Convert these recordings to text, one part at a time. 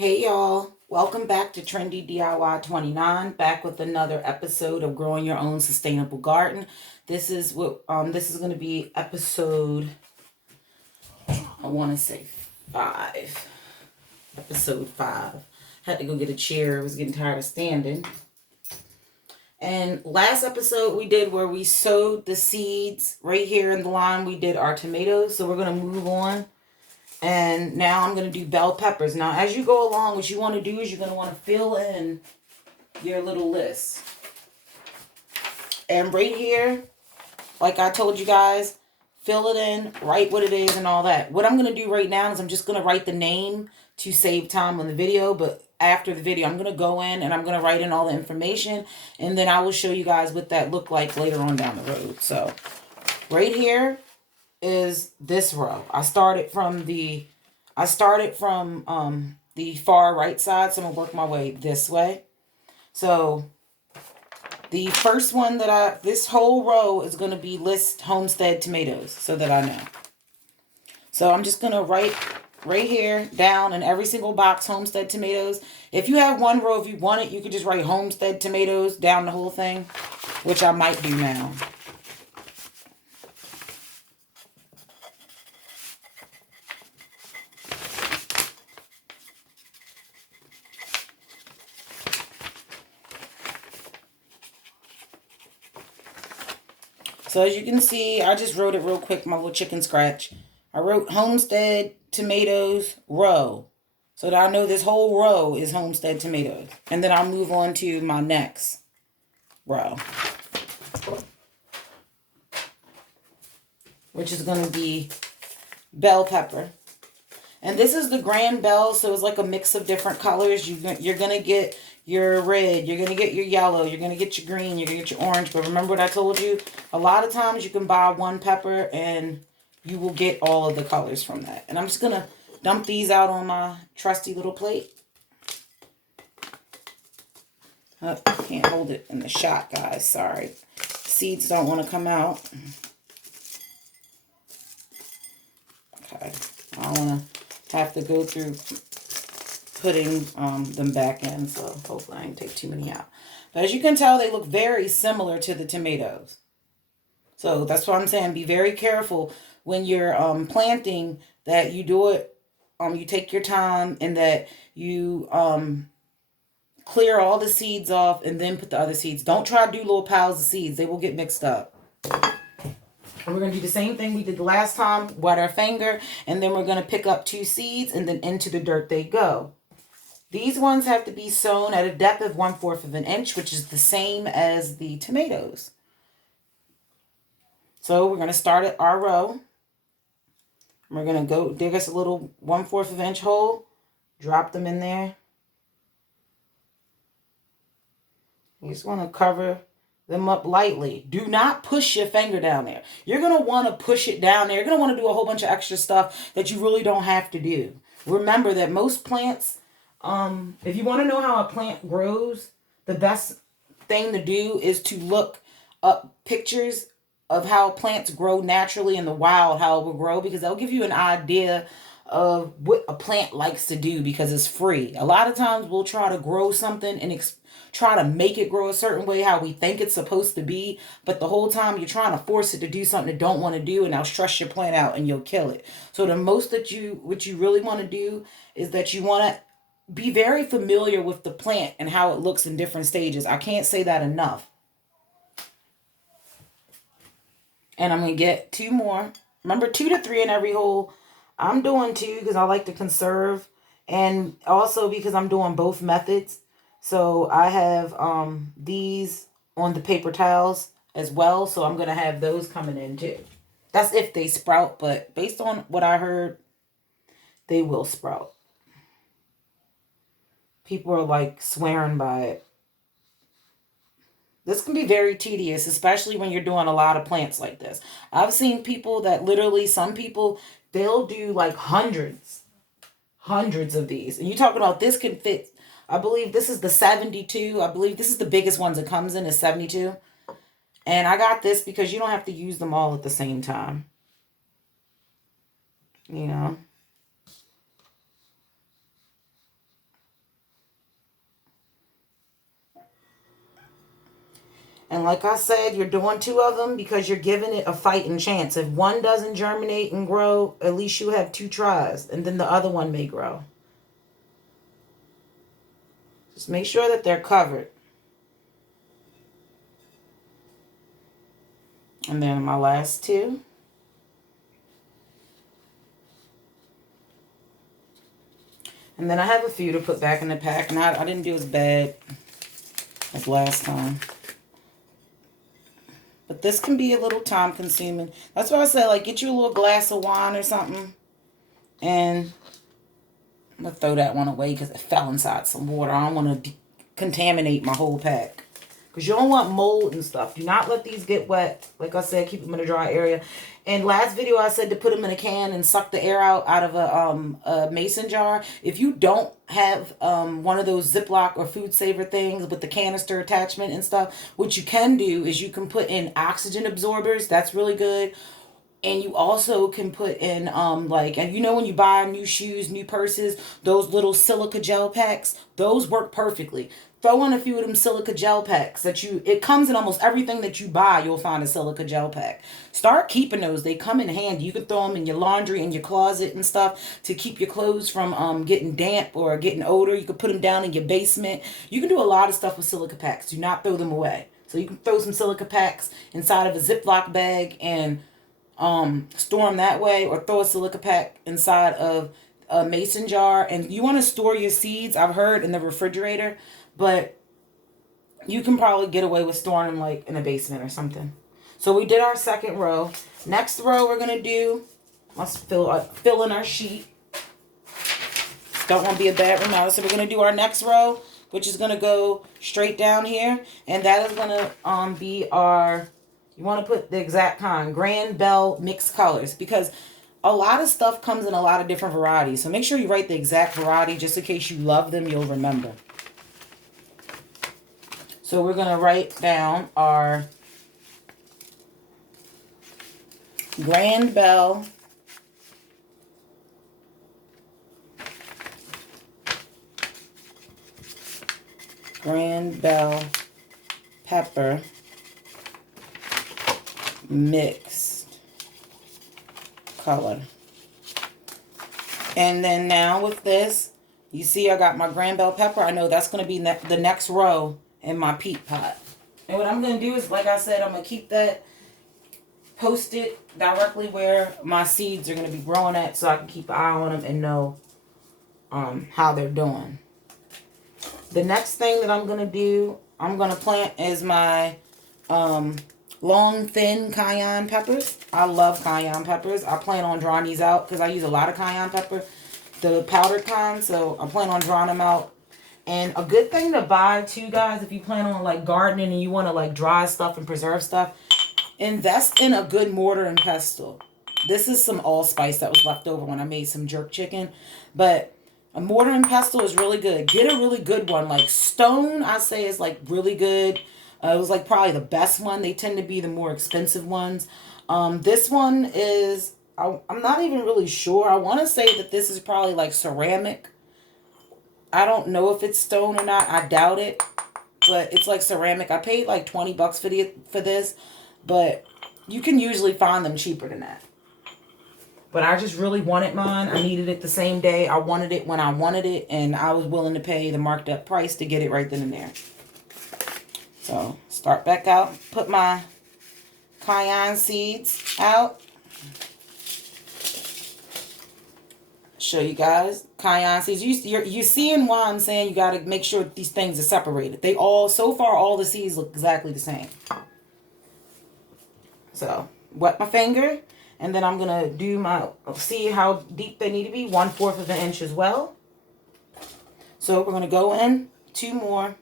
Hey y'all, welcome back to Trendy DIY 29, back with another episode of Growing Your Own Sustainable Garden. This is going to be episode, I want to say 5. Episode 5. Had to go get a chair. I was getting tired of standing. And last episode we did where we sowed the seeds right here in the line. We did our tomatoes, so we're going to move on. And now I'm going to do bell peppers. Now, as you go along, what you want to do is you're going to want to fill in your little list. And right here, like I told you guys, fill it in, write what it is and all that. What I'm going to do right now is I'm just going to write the name to save time on the video. But after the video, I'm going to go in and I'm going to write in all the information. And then I will show you guys what that looked like later on down the road. So right here is this row. I started from the far right side, so I'm gonna work my way this way. So the first one this whole row is gonna be list homestead tomatoes, so that I know. So I'm just gonna write right here down in every single box homestead tomatoes. If you have one row, if you want it, you could just write homestead tomatoes down the whole thing, which I might do now. So as you can see, I just wrote it real quick, my little chicken scratch. I wrote homestead tomatoes row. So that I know this whole row is homestead tomatoes. And then I'll move on to my next row, which is going to be bell pepper. And this is the grand bell, so it's like a mix of different colors. You're going to get your red, you're going to get your yellow, you're going to get your green, you're going to get your orange. But remember what I told you? A lot of times you can buy one pepper and you will get all of the colors from that. And I'm just going to dump these out on my trusty little plate. I can't hold it in the shot, guys. Sorry. Seeds don't want to come out. Okay. I don't want to have to go through putting them back in, so hopefully I didn't take too many out. But as you can tell, they look very similar to the tomatoes. So that's why I'm saying be very careful when you're planting, that you do it, you take your time, and that you clear all the seeds off and then put the other seeds. Don't try to do little piles of seeds. They will get mixed up. And we're going to do the same thing we did the last time. Wet our finger, and then we're going to pick up 2 seeds, and then into the dirt they go. These ones have to be sown at a depth of 1/4 of an inch, which is the same as the tomatoes. So we're going to start at our row. We're going to go dig us a little 1/4 of an inch hole. Drop them in there. You just want to cover them up lightly. Do not push your finger down there. You're going to want to push it down there. You're going to want to do a whole bunch of extra stuff that you really don't have to do. Remember that most plants, if you want to know how a plant grows, the best thing to do is to look up pictures of how plants grow naturally in the wild, how it will grow, because they'll give you an idea of what a plant likes to do because it's free. A lot of times we'll try to grow something and try to make it grow a certain way, how we think it's supposed to be, but the whole time you're trying to force it to do something it don't want to do, and that'll stress your plant out and you'll kill it. So the most what you really want to do is that you want to be very familiar with the plant and how it looks in different stages. I can't say that enough. And I'm going to get 2 more. Remember, 2 to 3 in every hole. I'm doing 2 because I like to conserve, and also because I'm doing both methods. So I have these on the paper towels as well, so I'm going to have those coming in too. That's if they sprout, but based on what I heard, they will sprout. People are like swearing by it. This can be very tedious, especially when you're doing a lot of plants like this. I've seen people that literally, some people, they'll do like hundreds of these. And you're talking about this can fit, I believe this is the 72. I believe this is the biggest ones it comes in is 72. And I got this because you don't have to use them all at the same time. You know. And like I said, you're doing 2 of them because you're giving it a fighting chance. If one doesn't germinate and grow, at least you have 2 tries, and then the other one may grow. Just make sure that they're covered. And then my last 2. And then I have a few to put back in the pack. And I didn't do as bad as last time. But this can be a little time consuming. That's why I said, like, get you a little glass of wine or something. And I'm going to throw that one away because it fell inside some water. I don't want to contaminate my whole pack. Because you don't want mold and stuff. Do not let these get wet. Like I said, keep them in a dry area. And last video I said to put them in a can and suck the air out of a mason jar. If you don't have one of those Ziploc or Food Saver things with the canister attachment and stuff, what you can do is you can put in oxygen absorbers. That's really good. And you also can put in, and you know when you buy new shoes, new purses, those little silica gel packs, those work perfectly. Throw in a few of them silica gel packs it comes in almost everything that you buy, you'll find a silica gel pack. Start keeping those. They come in handy. You can throw them in your laundry, in your closet and stuff to keep your clothes from getting damp or getting odor. You can put them down in your basement. You can do a lot of stuff with silica packs. Do not throw them away. So you can throw some silica packs inside of a Ziploc bag and store them that way, or throw a silica pack inside of a mason jar. And you want to store your seeds, I've heard, in the refrigerator, but you can probably get away with storing them like in a basement or something. So we did our second row. Next row we're going to do, let's fill in our sheet. Don't want to be a bad reminder. So we're going to do our next row, which is going to go straight down here. And that is going to be our, you want to put the exact kind, Grand Belle mixed colors, because a lot of stuff comes in a lot of different varieties. So make sure you write the exact variety just in case you love them, you'll remember. So we're going to write down our Grand Belle pepper mixed color. And then now with this, you see I got my Grand Belle pepper. I know that's going to be the next row in my peat pot. And what I'm going to do is, like I said, I'm going to keep that posted directly where my seeds are going to be growing at, so I can keep an eye on them and know how they're doing. The next thing that I'm going to do, I'm going to plant is my long, thin cayenne peppers. I love cayenne peppers. I plan on drawing these out because I use a lot of cayenne pepper, the powdered kind, so I plan on drawing them out. And a good thing to buy too, guys, if you plan on like gardening and you want to like dry stuff and preserve stuff, invest in a good mortar and pestle. This is some allspice that was left over when I made some jerk chicken, but a mortar and pestle is really good. Get a really good one. Like Stone, I say, is like really good. It was like probably the best one. They tend to be the more expensive ones. This one is, I'm not even really sure. I want to say that this is probably like ceramic. I don't know if it's Stone or not. I doubt it. But it's like ceramic. I paid like 20 bucks for this. But you can usually find them cheaper than that. But I just really wanted mine. I needed it the same day. I wanted it when I wanted it. And I was willing to pay the marked up price to get it right then and there. So, start back out. Put my cayenne seeds out. Show you guys. Cayenne seeds. You're seeing why I'm saying you got to make sure these things are separated. They all, so far, all the seeds look exactly the same. So, wet my finger. And then I'm going to do see how deep they need to be. 1/4 of an inch as well. So, we're going to go in 2 more.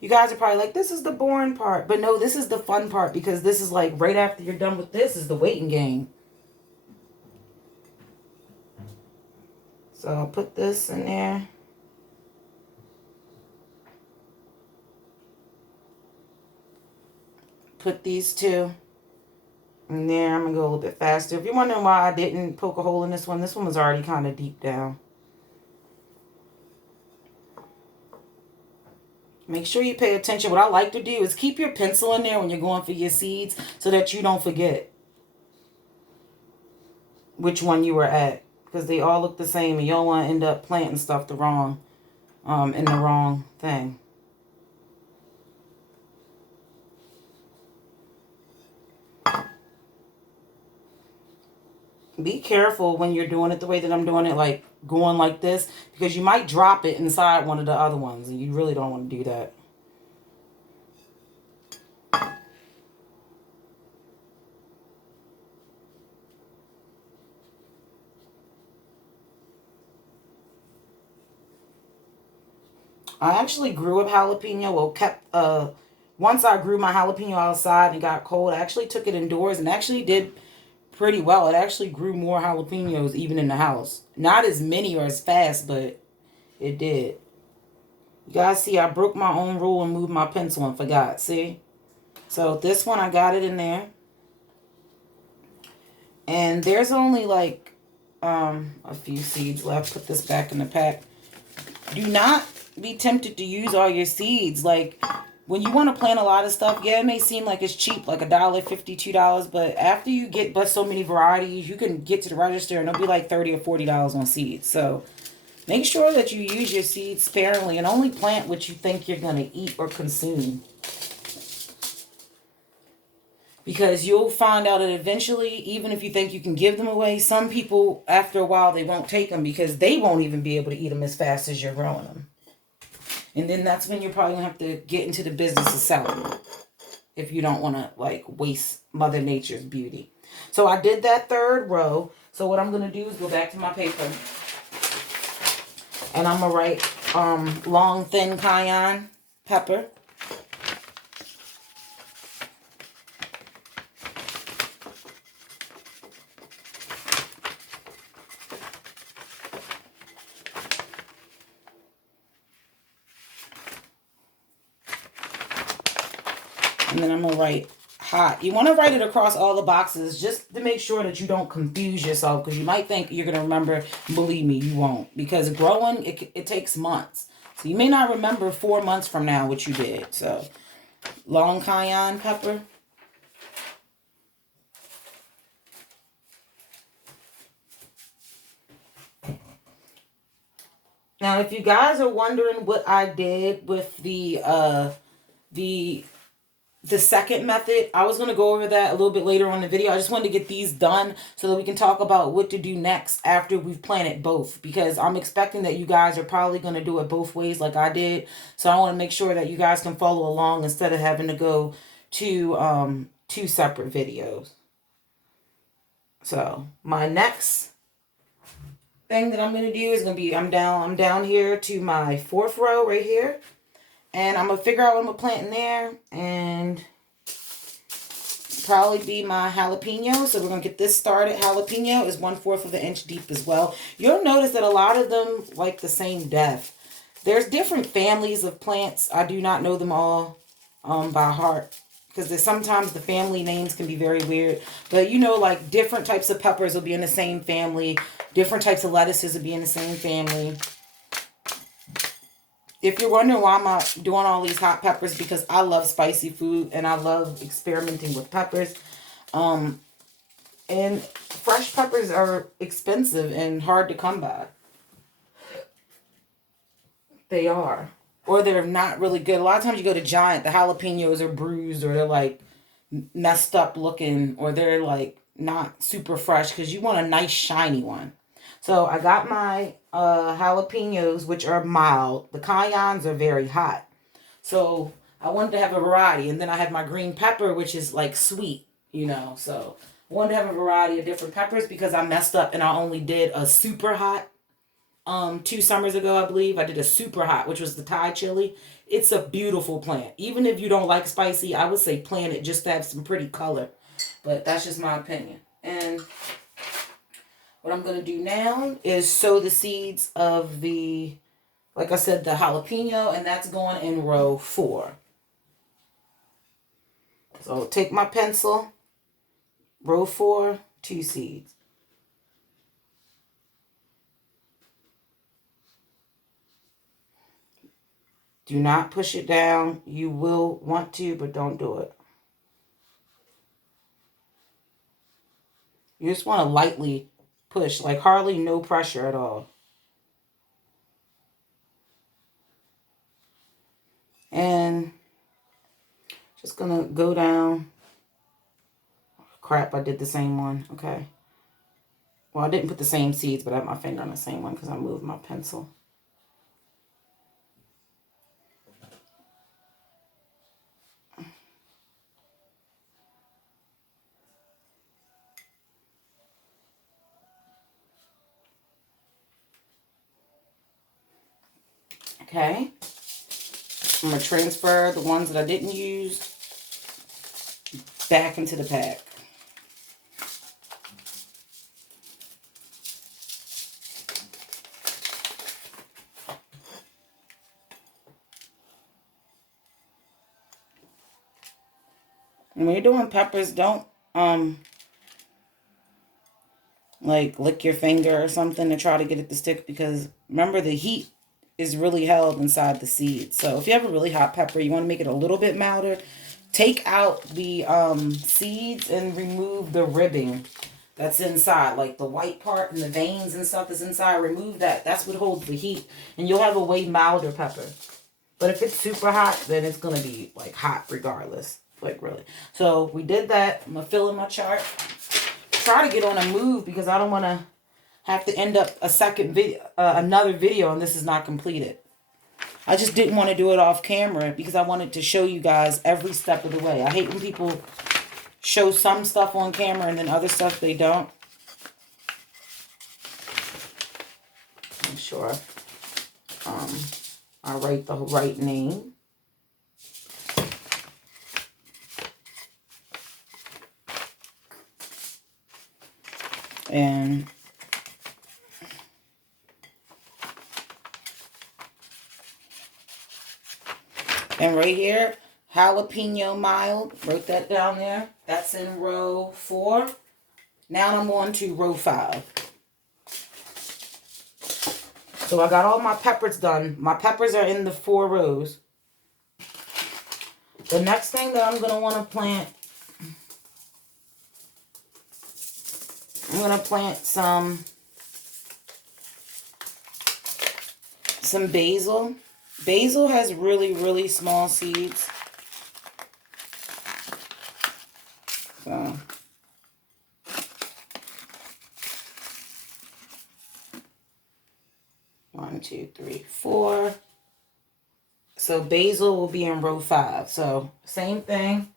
You guys are probably like, this is the boring part. But no, this is the fun part, because this is like right after you're done with this is the waiting game. So I'll put this in there. Put these 2 in there. I'm going to go a little bit faster. If you're wondering why I didn't poke a hole in this one was already kind of deep down. Make sure you pay attention. What I like to do is keep your pencil in there when you're going for your seeds so that you don't forget which one you were at. Because they all look the same and you don't want to end up planting stuff the wrong, in the wrong thing. Be careful when you're doing it the way that I'm doing it, like going like this, because you might drop it inside one of the other ones and you really don't want to do that. I actually grew a jalapeno, once I grew my jalapeno outside and it got cold, I actually took it indoors and actually did pretty well. It actually grew more jalapenos even in the house. Not as many or as fast, but it did. You guys see, I broke my own rule and moved my pencil and forgot. See? So this one, I got it in there. And there's only like a few seeds left. Put this back in the pack. Do not be tempted to use all your seeds. Like, when you want to plant a lot of stuff, yeah, it may seem like it's cheap, like $1.50, $2, but after you get but so many varieties, you can get to the register and it'll be like $30 or $40 on seeds. So make sure that you use your seeds sparingly and only plant what you think you're going to eat or consume. Because you'll find out that eventually, even if you think you can give them away, some people, after a while, they won't take them because they won't even be able to eat them as fast as you're growing them. And then that's when you're probably going to have to get into the business of selling them, if you don't want to, like, waste Mother Nature's beauty. So I did that third row. So what I'm going to do is go back to my paper. And I'm going to write long, thin cayenne pepper. And then I'm going to write hot. You want to write it across all the boxes just to make sure that you don't confuse yourself, because you might think you're going to remember. Believe me, you won't, because growing, it takes months. So you may not remember 4 months from now what you did. So long cayenne pepper. Now, if you guys are wondering what I did with the second method, I was going to go over that a little bit later on in the video. I just wanted to get these done so that we can talk about what to do next after we've planted both. Because I'm expecting that you guys are probably going to do it both ways like I did. So I want to make sure that you guys can follow along instead of having to go to two separate videos. So my next thing that I'm going to do is going to be, I'm down here to my fourth row right here. And I'm going to figure out what I'm going to plant in there. And probably be my jalapeno. So we're going to get this started. Jalapeno is 1/4 of an inch deep as well. You'll notice that a lot of them like the same depth. There's different families of plants. I do not know them all by heart, because sometimes the family names can be very weird. But you know, like different types of peppers will be in the same family. Different types of lettuces will be in the same family. If you're wondering why I'm doing all these hot peppers, because I love spicy food and I love experimenting with peppers. And fresh peppers are expensive and hard to come by. They are. Or they're not really good. A lot of times you go to Giant, the jalapenos are bruised, or they're like messed up looking, or they're like not super fresh, because you want a nice shiny one. So I got my jalapenos, which are mild. The cayennes are very hot. So I wanted to have a variety. And then I have my green pepper, which is like sweet, you know. So I wanted to have a variety of different peppers because I messed up and I only did a super hot 2 summers ago, I believe. I did a super hot, which was the Thai chili. It's a beautiful plant. Even if you don't like spicy, I would say plant it just to have some pretty color. But that's just my opinion. And what I'm going to do now is sow the seeds of the, like I said, the jalapeno, and that's going in row 4. So take my pencil, row 4, 2 seeds. Do not push it down. You will want to, but don't do it. You just want to lightly push, like hardly no pressure at all. And just gonna go down. Crap, I did the same one. Okay. Well, I didn't put the same seeds, but I have my finger on the same one because I moved my pencil. Okay. I'm going to transfer the ones that I didn't use back into the pack. And when you're doing peppers, don't like lick your finger or something to try to get it to stick, because remember the heat is really held inside the seeds. So if you have a really hot pepper, you want to make it a little bit milder, take out the seeds and remove the ribbing that's inside, like the white part and the veins and stuff that's inside. Remove that. That's what holds the heat, and you'll have a way milder pepper. But if it's super hot, then it's going to be like hot regardless. Like really. So we did that. I'm going to fill in my chart. Try to get on a move because I don't want to have to end up another video and this is not completed. I just didn't want to do it off camera because I wanted to show you guys every step of the way. I hate when people show some stuff on camera and then other stuff they don't. Make sure I write the right name. And right here, jalapeno mild, wrote that down there. That's in row 4. Now I'm on to row 5. So I got all my peppers done. My peppers are in the 4 rows. The next thing that I'm going to want to plant, I'm going to plant some basil. Basil has really, really small seeds. So, one, two, three, 4. So basil will be in row 5. So same thing.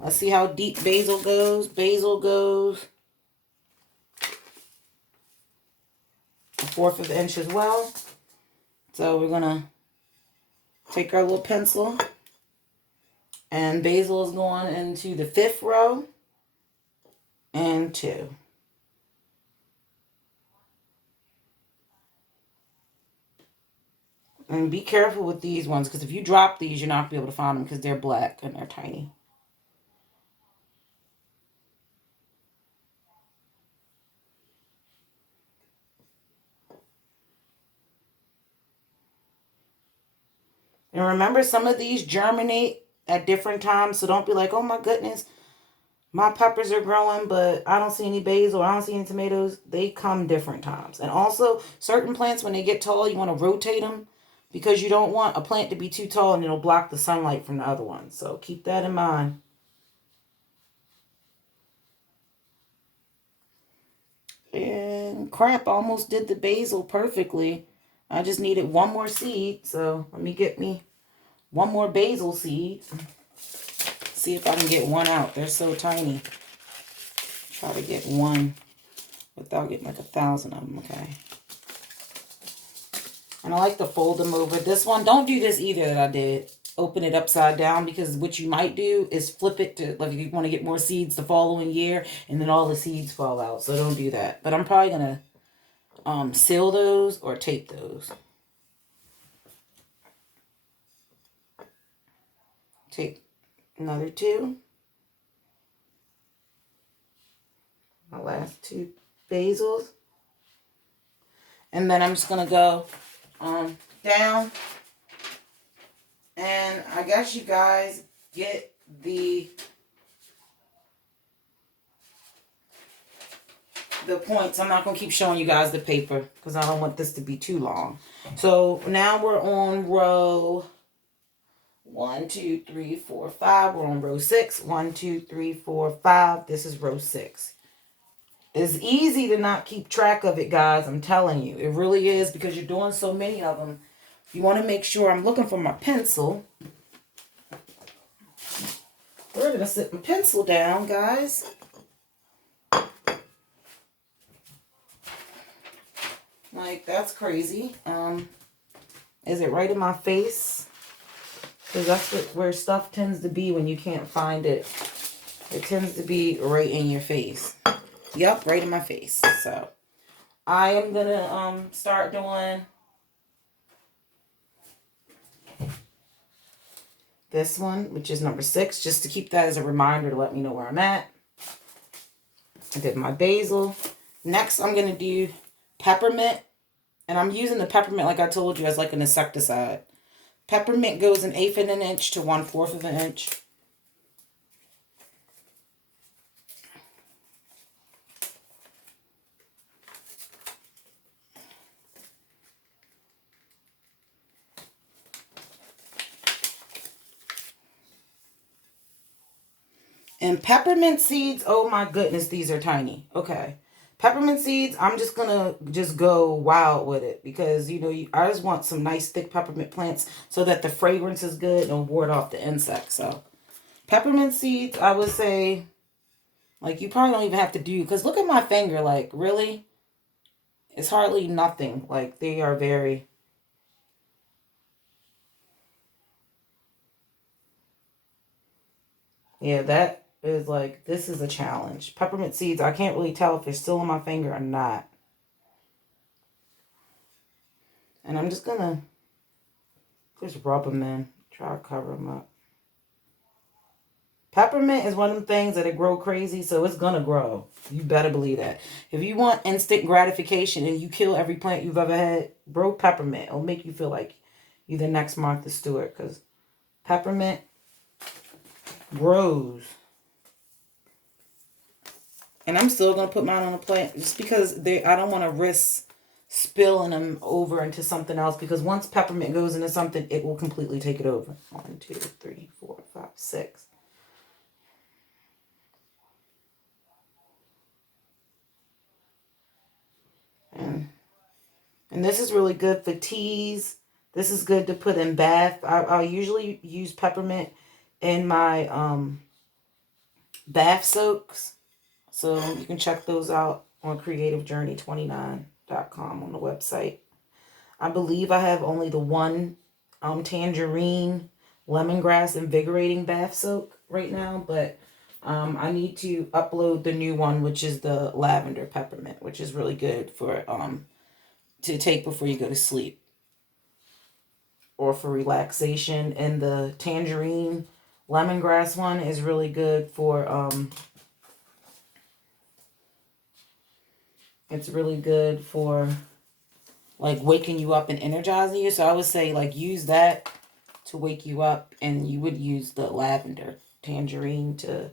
Let's see how deep basil goes. Basil goes 1/4 of an inch as well. So we're going to take our little pencil, and basil is going into the 5th row and 2. And be careful with these ones, because if you drop these, you're not going to be able to find them because they're black and they're tiny. And remember, some of these germinate at different times, so don't be like, oh my goodness, my peppers are growing, but I don't see any basil, I don't see any tomatoes. They come different times. And also, certain plants, when they get tall, you want to rotate them, because you don't want a plant to be too tall and it'll block the sunlight from the other ones. So keep that in mind. And crap, I almost did the basil perfectly. I just needed one more seed. So let me get me one more basil seed. See if I can get one out. They're so tiny. Try to get one without getting like 1,000 of them. Okay. And I like to fold them over. This one, don't do this either that I did. Open it upside down, because what you might do is flip it to, like, if you want to get more seeds the following year, and then all the seeds fall out. So don't do that. But I'm probably going to seal those or tape those. Take another 2. My last 2 basils. And then I'm just going to go down guess you guys get the points. I'm not going to keep showing you guys the paper because I don't want this to be too long. So now we're on row 1, 2, 3, 4, 5. We're on row 6. 1, 2, 3, 4, 5. This is row 6. It's easy to not keep track of it, guys. I'm telling you. It really is because you're doing so many of them. You want to make sure. I'm looking for my pencil. Where did I sit my pencil down, guys? Like, that's crazy. Is it right in my face? Because that's where stuff tends to be when you can't find it. It tends to be right in your face. Yep, right in my face. So, I am going to start doing this one, which is number 6, just to keep that as a reminder to let me know where I'm at. I did my basil. Next, I'm going to do peppermint. And I'm using the peppermint, like I told you, as like an insecticide. Peppermint goes 1/8 of an inch to 1/4 of an inch. And peppermint seeds, oh my goodness, these are tiny. Okay. Peppermint seeds, I'm just going to go wild with it because, you know, I just want some nice thick peppermint plants so that the fragrance is good and ward off the insects. So, peppermint seeds, I would say, like, you probably don't even have to do, because look at my finger, like, really? It's hardly nothing. Like, they are very... Yeah, that is like, this is a challenge. Peppermint seeds, I can't really tell if they're still on my finger or not. And I'm just gonna just rub them in. Try to cover them up. Peppermint is one of them things that it grow crazy, so it's gonna grow. You better believe that. If you want instant gratification and you kill every plant you've ever had, grow peppermint. It'll make you feel like you're the next Martha Stewart, because peppermint grows. And I'm still going to put mine on a plant just because I don't want to risk spilling them over into something else, because once peppermint goes into something, it will completely take it over. 1, 2, 3, 4, 5, 6. And this is really good for teas. This is good to put in bath. I usually use peppermint in my bath soaks. So you can check those out on creativejourney29.com on the website. I believe I have only the one tangerine lemongrass invigorating bath soak right now, but I need to upload the new one, which is the lavender peppermint, which is really good for to take before you go to sleep or for relaxation. And the tangerine lemongrass one is really good for it's really good for like waking you up and energizing you. So I would say like use that to wake you up, and you would use the lavender tangerine to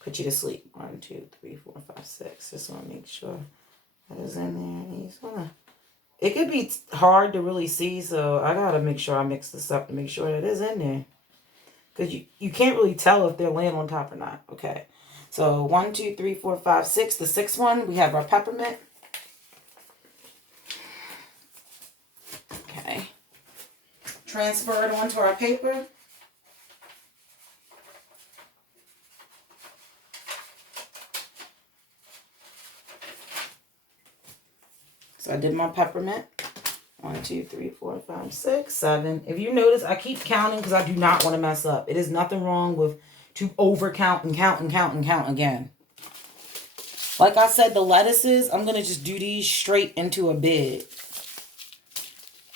put you to sleep. 1, 2, 3, 4, 5, 6. Just want to make sure that is in there. And you just wanna, it could be hard to really see, so I gotta make sure I mix this up to make sure that it is in there, because you can't really tell if they're laying on top or not. Okay, so 1, 2, 3, 4, 5, 6. The 6th one, we have our peppermint. Okay. Transfer it onto our paper. So I did my peppermint. 1, 2, 3, 4, 5, 6, 7. If you notice, I keep counting because I do not want to mess up. It is nothing wrong with to over count and count and count and count again. Like I said, the lettuces, I'm going to just do these straight into a bed.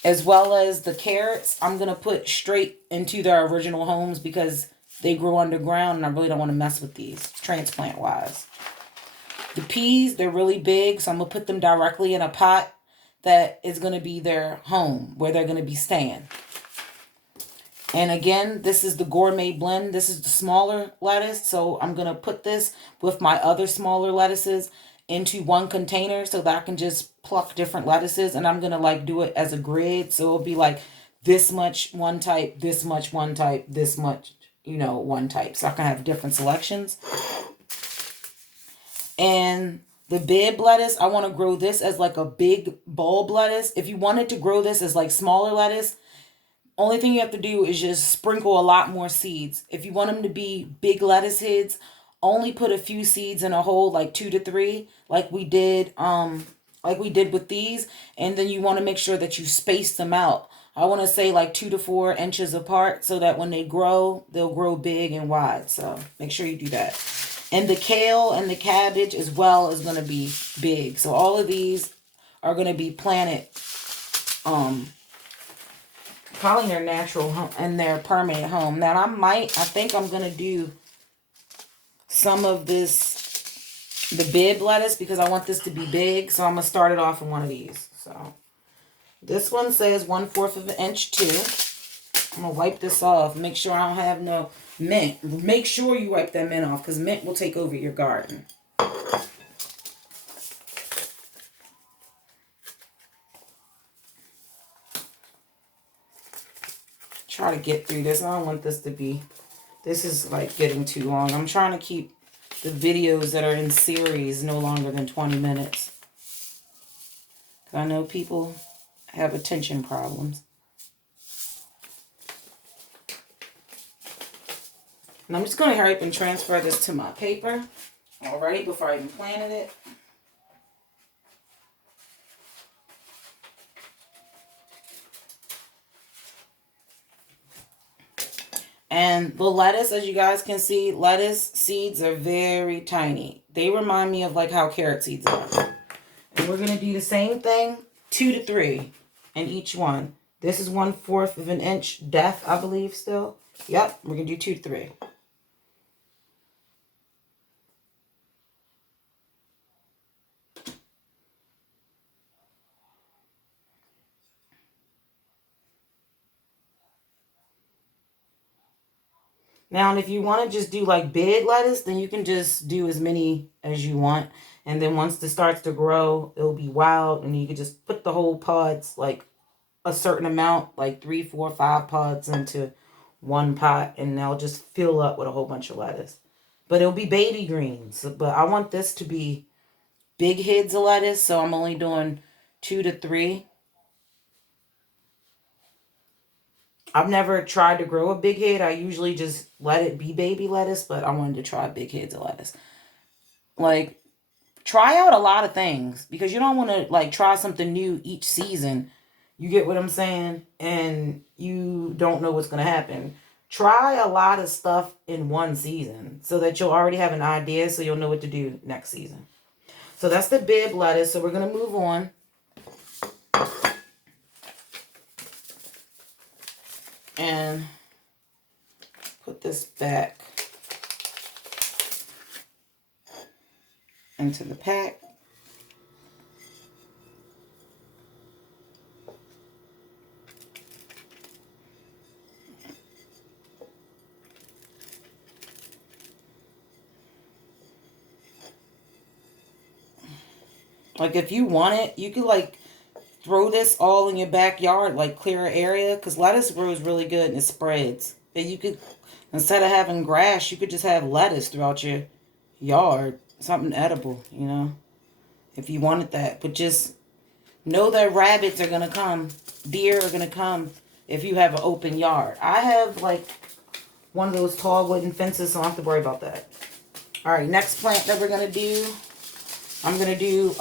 As well as the carrots, I'm going to put straight into their original homes because they grow underground and I really don't want to mess with these transplant-wise. The peas, they're really big, so I'm going to put them directly in a pot that is going to be their home, where they're going to be staying. And again, this is the gourmet blend. This is the smaller lettuce. So I'm going to put this with my other smaller lettuces into one container so that I can just pluck different lettuces. And I'm going to like do it as a grid. So it'll be like this much one type, this much one type, this much, you know, one type. So I can have different selections. And the bib lettuce, I want to grow this as like a big bulb lettuce. If you wanted to grow this as like smaller lettuce, only thing you have to do is just sprinkle a lot more seeds. If you want them to be big lettuce heads, only put a few seeds in a hole, like 2 to 3, like we did with these. And then you want to make sure that you space them out. I want to say like 2 to 4 inches apart so that when they grow, they'll grow big and wide. So make sure you do that. And the kale and the cabbage as well is going to be big. So all of these are going to be planted probably in their natural home and their permanent home. Now I think I'm going to do some of this, the bib lettuce, because I want this to be big. So I'm going to start it off in one of these. So this one says 1/4 of an inch too. I'm going to wipe this off. Make sure I don't have no mint. Make sure you wipe that mint off because mint will take over your garden. Try to get through this. I don't want this to be, this is like getting too long. I'm trying to keep the videos that are in series no longer than 20 minutes. I know people have attention problems. And I'm just going to hurry up and transfer this to my paper already before I even planted it. And the lettuce, as you guys can see, lettuce seeds are very tiny. They remind me of like how carrot seeds are. And we're going to do the same thing, 2 to 3 in each one. This is 1/4 of an inch depth, I believe still. Yep, we're going to do 2 to 3. Now, and if you want to just do like big lettuce, then you can just do as many as you want. And then once it starts to grow, it'll be wild. And you can just put the whole pods, like a certain amount, like 3, 4, 5 pods into one pot. And they'll just fill up with a whole bunch of lettuce. But it'll be baby greens. But I want this to be big heads of lettuce. So I'm only doing 2 to 3. I've never tried to grow a big head. I usually just let it be baby lettuce, but I wanted to try big heads of lettuce. Like, try out a lot of things because you don't want to, like, try something new each season. You get what I'm saying? And you don't know what's going to happen. Try a lot of stuff in one season so that you'll already have an idea so you'll know what to do next season. So that's the bib lettuce. So we're going to move on. And put this back into the pack. Like if you want it, you could like throw this all in your backyard, like clear an area, because lettuce grows really good and it spreads. And you could, instead of having grass, you could just have lettuce throughout your yard. Something edible, you know, if you wanted that. But just know that rabbits are going to come. Deer are going to come if you have an open yard. I have like one of those tall wooden fences, so I don't have to worry about that. All right, next plant that we're going to do, I'm going to do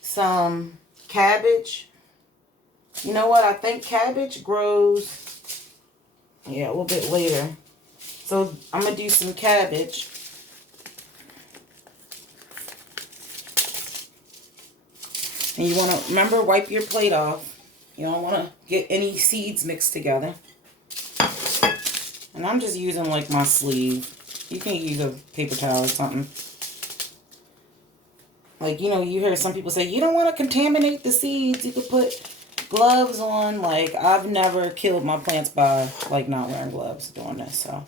some cabbage. You know what? I think cabbage grows, yeah, a little bit later. So I'm going to do some cabbage. And you want to, remember, wipe your plate off. You don't want to get any seeds mixed together. And I'm just using like my sleeve. You can use a paper towel or something. Like, you know, you hear some people say, you don't want to contaminate the seeds. You could put gloves on. Like, I've never killed my plants by, like, not wearing gloves doing this, so.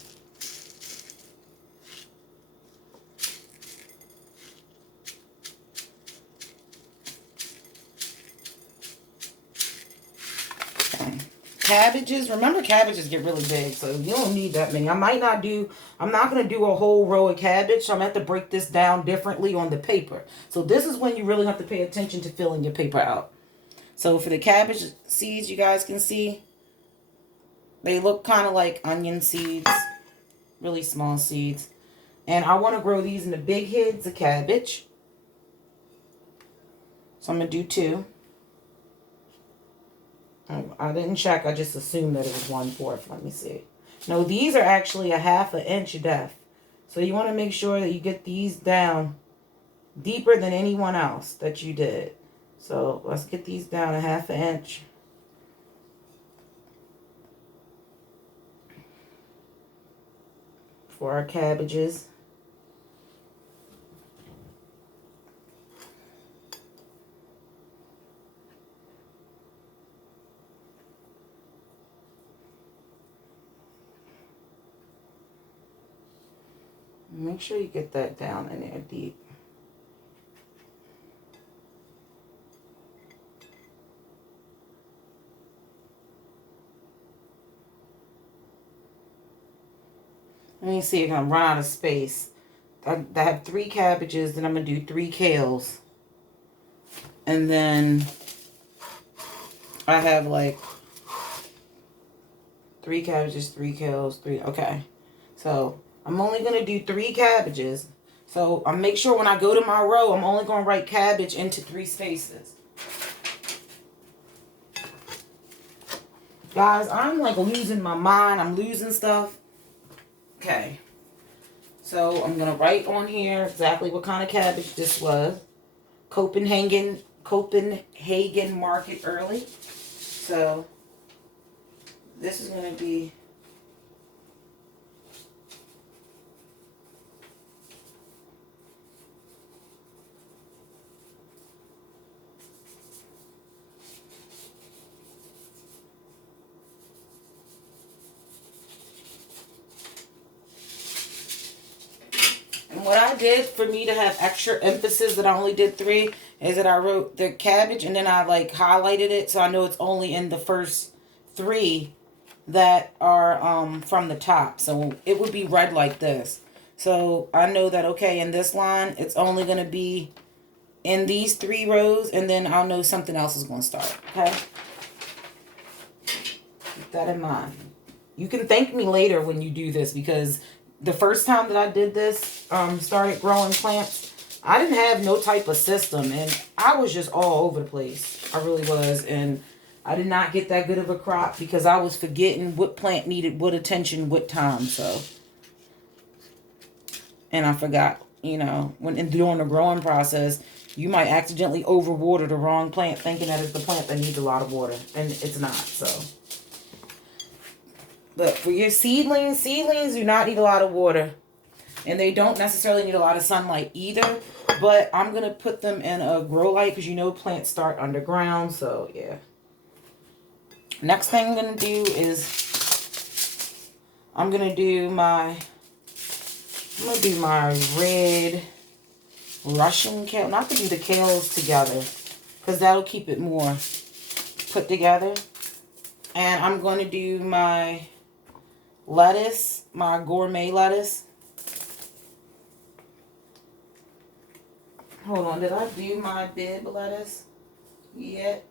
Okay. Cabbages, remember cabbages get really big, so you don't need that many. I'm not going to do a whole row of cabbage, so I'm going to have to break this down differently on the paper. So this is when you really have to pay attention to filling your paper out. So for the cabbage seeds, you guys can see, they look kind of like onion seeds, really small seeds. And I want to grow these in the big heads of cabbage. So I'm going to do 2. I didn't check. I just assumed that it was 1/4. Let me see. No, these are actually a 1/2 inch depth. So you want to make sure that you get these down deeper than anyone else that you did. So let's get these down a 1/2 inch. For our cabbages. Make sure you get that down in there deep. Let me see if I'm run out of space. I have 3 cabbages, then I'm going to do 3 kales. And then I have like 3 cabbages, 3 kales, 3. Okay. So I'm only going to do 3 cabbages. So I'll make sure when I go to my row, I'm only going to write cabbage into 3 spaces. Guys, I'm like losing my mind. I'm losing stuff. Okay. So I'm going to write on here exactly what kind of cabbage this was. Copenhagen Market Early. So this is going to be what I did for me to have extra emphasis that I only did 3 is that I wrote the cabbage and then I like highlighted it so I know it's only in the first 3 that are from the top. So it would be red like this. So I know that, okay, in this line, it's only going to be in these 3 rows and then I'll know something else is going to start. Okay? Keep that in mind. You can thank me later when you do this because the first time that I did this, started growing plants, I didn't have no type of system. And I was just all over the place. I really was. And I did not get that good of a crop because I was forgetting what plant needed what attention, what time. So, and I forgot, you know, during the growing process, you might accidentally overwater the wrong plant thinking that it's the plant that needs a lot of water. And it's not, so. But for your seedlings do not need a lot of water. And they don't necessarily need a lot of sunlight either. But I'm going to put them in a grow light because you know plants start underground. So, yeah. Next thing I'm going to do is I'm going to do my red Russian kale. Not to do the kales together because that'll keep it more put together. And I'm going to do my lettuce, my gourmet lettuce. Hold on, did I do my bib lettuce yet?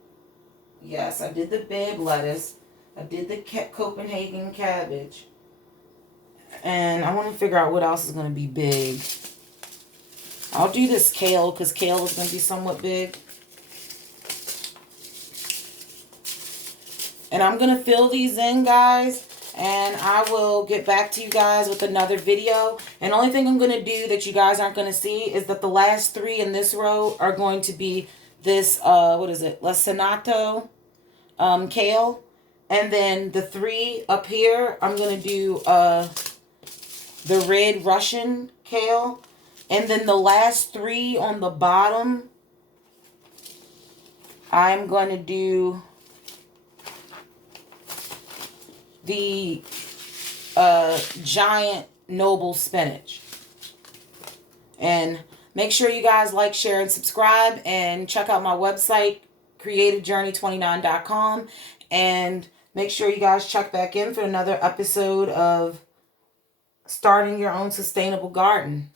Yes, I did the bib lettuce. I did the Copenhagen cabbage. And I want to figure out what else is going to be big. I'll do this kale because kale is going to be somewhat big. And I'm going to fill these in, guys. And I will get back to you guys with another video. And the only thing I'm going to do that you guys aren't going to see is that the last 3 in this row are going to be this, what is it? Lacinato kale. And then the 3 up here, I'm going to do the red Russian kale. And then the last 3 on the bottom, I'm going to do the giant noble spinach. And make sure you guys like, share, and subscribe, and check out my website, creativejourney29.com. And make sure you guys check back in for another episode of Starting Your Own Sustainable Garden.